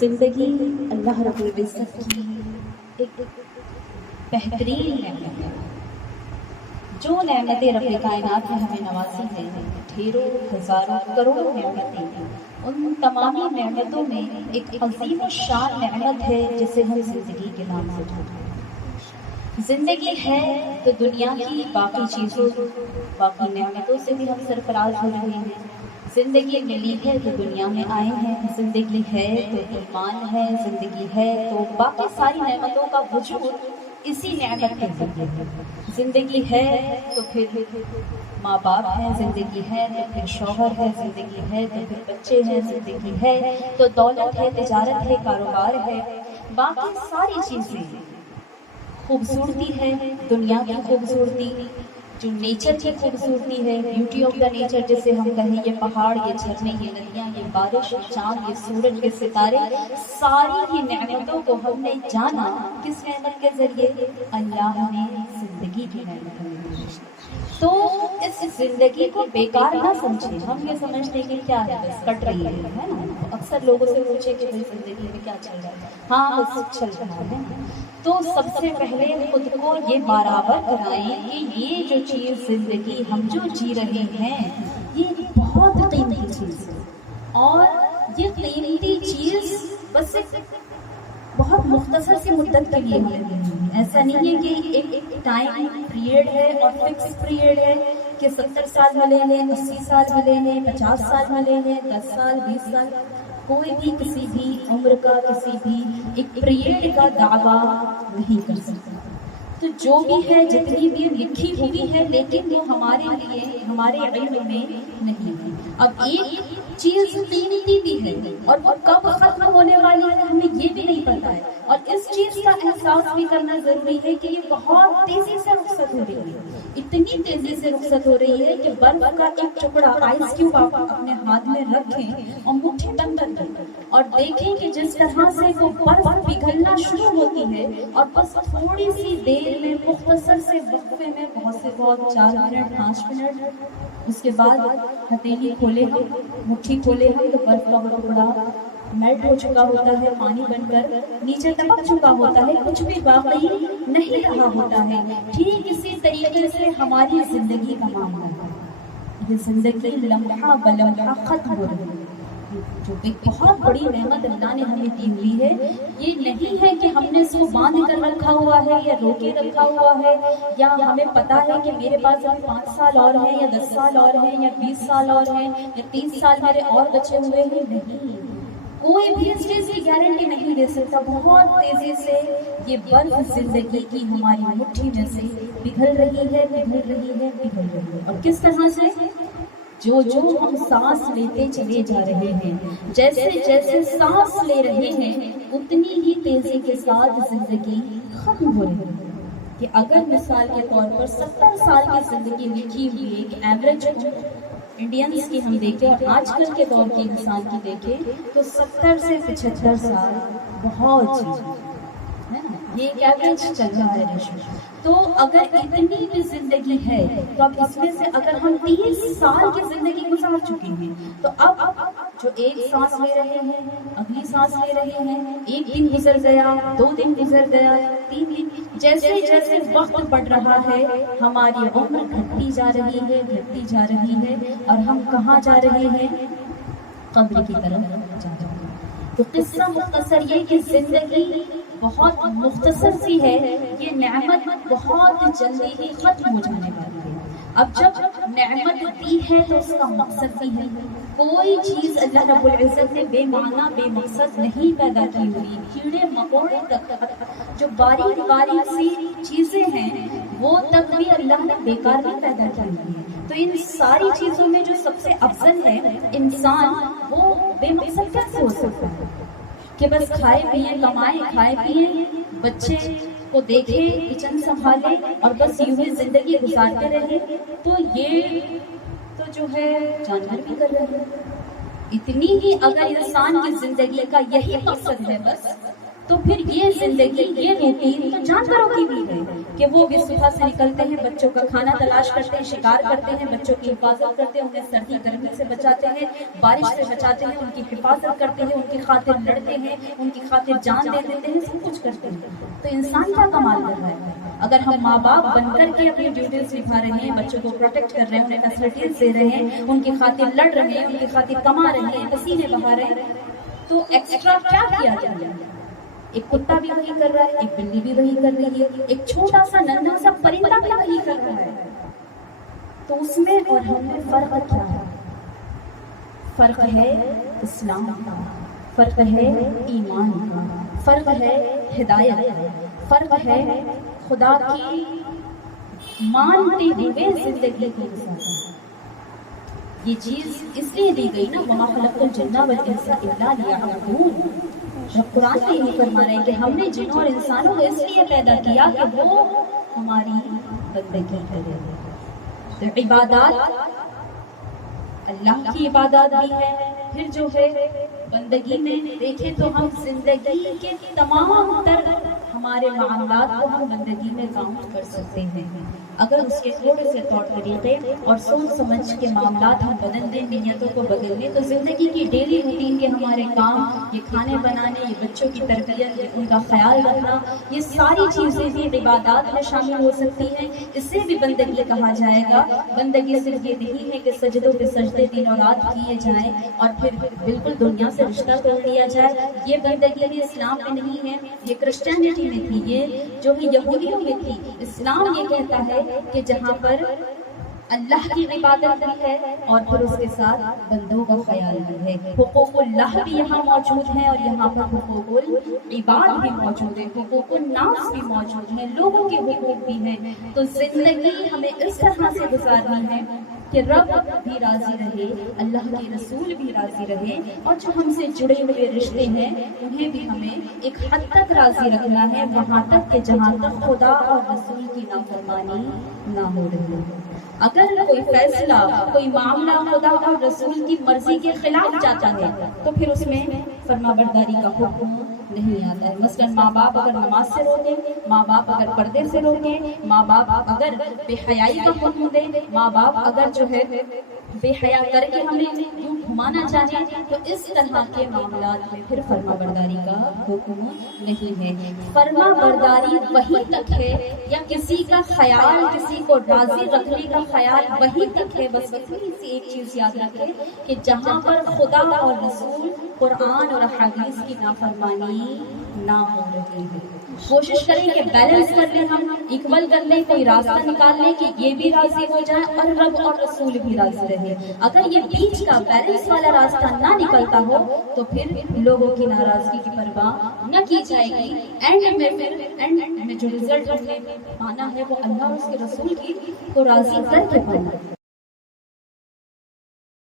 زندگی اللہ رب العزت کی ایک بہترین نعمت ہے. جو نعمتیں رب کائنات نے ہمیں نوازی ہیں، ڈھیروں ہزاروں کروڑوں نعمتیں ہیں، ان تمامی نعمتوں میں ایک عظیم و شان نعمت ہے جسے ہم زندگی کے نام سے جانتے ہیں. زندگی ہے تو دنیا کی باقی چیزوں باقی نعمتوں سے بھی ہم سرفراز ہو رہے ہیں. زندگی ملی ہے تو دنیا میں آئے ہیں، زندگی ہے تو ایمان ہے، زندگی ہے تو باقی ساری نعمتوں کا وجود اسی نعمت کے ذریعے ہے. زندگی ہے تو پھر ماں باپ ہیں، زندگی ہے تو پھر شوہر ہے، زندگی ہے تو پھر بچے ہیں، زندگی ہے تو دولت ہے، تجارت ہے، کاروبار ہے، باقی ساری چیزیں. خوبصورتی ہے دنیا کی خوبصورتی، جو نیچر کی خوبصورتی ہے، بیوٹی آف دا نیچر جسے ہم کہیں، یہ پہاڑ، یہ جھرنے، یہ ندیاں، یہ بارش، یہ چاند، یہ سورج، یہ ستارے، ساری ہی نعمتوں کو ہم نے جانا کس نعمت کے ذریعے؟ اللہ نے زندگی کی نعمت ہمیں دی. تو اس زندگی کو بیکار نہ سمجھیں. ہم یہ سمجھتے ہیں کہ کیا ہے، بس کٹ رہی ہے نا. اکثر لوگوں سے پوچھے کہ بھائی زندگی میں کیا چل رہا ہے؟ ہاں بس چل رہا ہے. تو سب سے پہلے خود کو یہ برابر کرائیں کہ یہ جو چیز زندگی ہم جو جی رہے ہیں یہ بہت قیمتی چیز ہے، اور یہ قیمتی چیز بس بہت مختصر سی مدت کے لیے ہمیں ملی ہے. ایسا نہیں ہے کہ ایک ٹائم پیریڈ ہے اور فکس پیریڈ ہے کہ 70 سال ملے ہیں، 80 سال ملے ہیں، 50 سال ملے ہیں، 10 سال، 20 سال. کوئی بھی کسی بھی عمر کا کسی بھی ایک پیریڈ کا دعویٰ نہیں کر سکتا. تو جو بھی ہے، جتنی بھی لکھی ہوئی ہے، لیکن وہ ہمارے لیے ہمارے علم میں نہیں ہے. اب ایک چیز قیمتی بھی ہے اور وہ کب ختم ہونے والی ہے ہمیں یہ بھی نہیں پتا ہے. اور اس چیز کا احساس بھی کرنا ضروری ہے کہ یہ بہت تیزی سے رخصت ہو رہی ہے. اتنی تیزی سے رخصت ہو رہی ہے کہ برف کا ایک ٹکڑا آئس کیوب آپ اپنے ہاتھ میں رکھیں اور مٹھی تک رکھیں اور دیکھیں کہ جس طرح سے وہ برف پگھلنا شروع ہوتی ہے اور بس تھوڑی سی دیر میں، مختصر سے وقفے میں، بہت سے بہت 4 منٹ 5 منٹ، اس کے بعد ہتھیلی کھولے ہم، مٹھی کھولے ہم تو برف کا وہ ٹکڑا میلٹ ہو چکا ہوتا ہے، پانی بن کر نیچے ٹپک چکا ہوتا ہے، کچھ بھی باقی نہیں رہا ہوتا ہے. ٹھیک اسی طریقے سے ہماری زندگی کا معاملہ ہے. یہ زندگی لمحہ بلمحہ ختم ہو رہی ہے. جو ایک بہت بڑی نعمت اللہ نے ہمیں دی ہوئی ہے، یہ نہیں ہے کہ ہم نے اس کو باندھ کر رکھا ہوا ہے یا روکے رکھا ہوا ہے، یا ہمیں پتا ہے کہ میرے پاس ابھی 5 سال اور ہیں یا 10 سال اور ہیں یا 20 سال اور ہیں یا 30 سال میرے اور بچے ہوئے ہیں. نہیں، کوئی بھی اس چیز کی گارنٹی نہیں دے سکتا. بہت تیزی سے یہ برف زندگی کی ہماری مٹھی میں سے پگھل رہی ہے، پگھل رہی ہے، پگھل رہی ہے. اور کس طرح سے؟ جو ہم سانس لیتے چلے جا رہے ہیں، جیسے جیسے سانس لے رہے ہیں اتنی ہی تیزی کے ساتھ زندگی ختم ہو رہی ہے. کہ اگر مثال کے طور پر 70 سال کی زندگی لکھی ہوئی ایک ایوریج انڈینس کی ہم دیکھیں اور آج کل کے دور کے انسان کی دیکھیں تو 70 سے 75 سال بہت چیز ہے نا. یہ ایک ایوریج چل رہا ہے ریشو. تو اگر اتنی بھی زندگی ہے تو اب اس میں سے اگر ہم 30 سال کی زندگی گزار چکے ہیں تو اب جو ایک سانس لے رہے ہیں، اگلی سانس لے رہے ہیں، ایک دن گزر گیا، 2 دن گزر گیا، 3 دن، جیسے جیسے وقت بڑھ رہا ہے ہماری عمر گھٹتی جا رہی ہے، گھٹتی جا رہی ہے، اور ہم کہاں جا رہے ہیں؟ قبر کی طرف جا رہے ہیں. تو قصہ مختصر یہ کہ زندگی بہت مختصر سی ہے، یہ نعمت بہت جلدی ہی ختم ہو جانے والی ہے. اب جب نعمت دی ہے تو اس کا مقصد بھی ہے. کوئی چیز اللہ رب العزت نے بے معنی بے مقصد نہیں پیدا کی ہوئی. کیڑے مکوڑے تک جو باریک باریک سی چیزیں ہیں وہ تک بھی اللہ نے بیکار نہیں پیدا کی ہوئی ہے. تو ان ساری چیزوں میں جو سب سے افضل ہے انسان، وہ بے مقصد کیسے ہو سکتا ہے کہ بس کھائے پیئے، کمائے، کھائے پیئے، بچے کو دیکھے، کچن سنبھالے اور بس یوں ہی زندگی گزارتے رہے. تو یہ تو جو ہے جانور بھی کر رہے ہیں. اتنی ہی اگر انسان کی زندگی کا یہی مقصد ہے بس تو پھر یہ زندگی، یہ روٹین تو جانوروں کی بھی ہے کہ وہ بھی صبح سے نکلتے ہیں، بچوں کا کھانا تلاش کرتے ہیں، شکار کرتے ہیں، بچوں کی حفاظت کرتے ہیں، انہیں سردی گرمی سے بچاتے ہیں، بارش سے بچاتے ہیں، ان کی حفاظت کرتے ہیں، ان کی خاطر لڑتے ہیں، ان کی خاطر جان دے دیتے ہیں، سب کچھ کرتے ہیں۔ تو انسان کیا کمال کر رہا ہے؟ اگر ہم ماں باپ بن کر کے اپنی ڈیوٹیز نبھا رہے ہیں، بچوں کو پروٹیکٹ کر رہے ہیں، انہیں فیسلٹیز دے رہے ہیں، ان کی خاطر لڑ رہے ہیں، ان کی خاطر کما رہے ہیں، پسینے بہا رہے ہیں، تو ایکسٹرا کیا کیا جائے؟ ایک کتا بھی وہی کر رہا ہے، ایک بلی بھی وہی کر رہی ہے، ایک چھوٹا سا ننھا سا پرندہ بھی وہی کر رہا ہے۔ تو اس میں اور ہم میں فرق کیا ہے؟ فرق ہے اسلام کا، فرق ہے ایمان کا، فرق ہے ہدایت کا، فرق ہے خدا کی مانتے ہوئے زندگی کو گزارنا۔ یہ چیز اس لیے دی گئی نا، وَمَا خَلَقْتُ الْجِنَّ وَالْإِنسَ إِلَّا لِيَعْبُدُونِ۔ جب قرآن میں یہی فرما رہے ہیں کہ ہم نے جنوں اور انسانوں کو اس لیے پیدا کیا کہ وہ ہماری بندگی کریں۔ تو عبادات اللہ کی عبادات بھی ہے، پھر جو ہے بندگی میں دیکھیں تو ہم زندگی کے تمام تر ہمارے معاملات کو ہم بندگی میں کاؤنٹ کر سکتے ہیں اگر اس کے تھوڑے سے طور طریقے اور سوچ سمجھ کے معاملات ہم بدل دیں، نیتوں کو بدل دیں، تو زندگی کی ڈیلی روٹین کے ہمارے کام، یہ کھانے بنانے، یہ بچوں کی تربیت، یہ ان کا خیال رکھنا، یہ ساری چیزیں بھی عبادات میں شامل ہو سکتی ہیں۔ اس سے بھی بندگی کہا جائے گا۔ بندگی صرف یہ نہیں ہے کہ سجدوں پہ سجدے دن اور رات کیے جائیں اور پھر بالکل دنیا سے رشتہ توڑ دیا جائے، یہ بندگی بھی اسلام میں نہیں ہے، یہ کرسچینٹی میں تھی، یہ جو ہے یہودیوں میں تھی۔ اسلام یہ کہتا ہے کہ جہاں پر اللہ کی عبادت بھی ہے اور پھر اس کے ساتھ بندوں کا خیال بھی ہے، حقوق اللہ بھی یہاں موجود ہیں اور یہاں پر حقوق العباد بھی موجود ہیں، حقوق الناس بھی موجود ہیں، لوگوں کے حقوق بھی ہیں۔ تو زندگی ہمیں اس طرح سے گزارنی ہے کہ رب بھی راضی رہے، اللہ کے رسول بھی راضی رہے، اور جو ہم سے جڑے ہوئے رشتے ہیں انہیں بھی ہمیں ایک حد تک راضی رکھنا ہے، وہاں تک کہ جہاں تک خدا اور رسول کی نافرمانی نہ ہو رہی۔ اگر کوئی فیصلہ، کوئی معاملہ خدا اور رسول کی مرضی کے خلاف جاتا ہے تو پھر اس میں فرما برداری کا حکم نہیں آتا ہے۔ مثلا ماں باپ اگر نماز سے روکیں، ماں باپ اگر پردے سے روکیں، ماں باپ اگر بے حیائی کا حکم دیں، ماں باپ اگر جو ہے بے حیا کر کے ہمیں یوں گھمانا چاہیں، تو اس طرح کے معاملات میں پھر فرما برداری کا حکم نہیں ہے۔ فرما برداری وہی تک ہے، یا کسی کا خیال، کسی کو راضی رکھنے کا خیال وہی تک ہے، بس اتنی سی ایک چیز یاد رکھیں کہ جہاں پر خدا اور رسول، قرآن اور حدیث کی نافرمانی نہ ہو رہی ہے۔ کوشش کریں کہ بیلنس کر لیں، ہم ایکول کر لیں، کوئی راستہ نکال لیں کہ یہ بھی راضی ہو جائے اور رب اور رسول بھی راضی رہے۔ اگر یہ بیچ کا بیلنس والا راستہ نہ نکلتا ہو تو پھر لوگوں کی ناراضگی کی پرواہ نہ کی جائے گی، اینڈ میں جو رزلٹ ہم نے پانا ہے وہ اللہ اور اس کے رسول کی کو راضی کر کے پانا ہے۔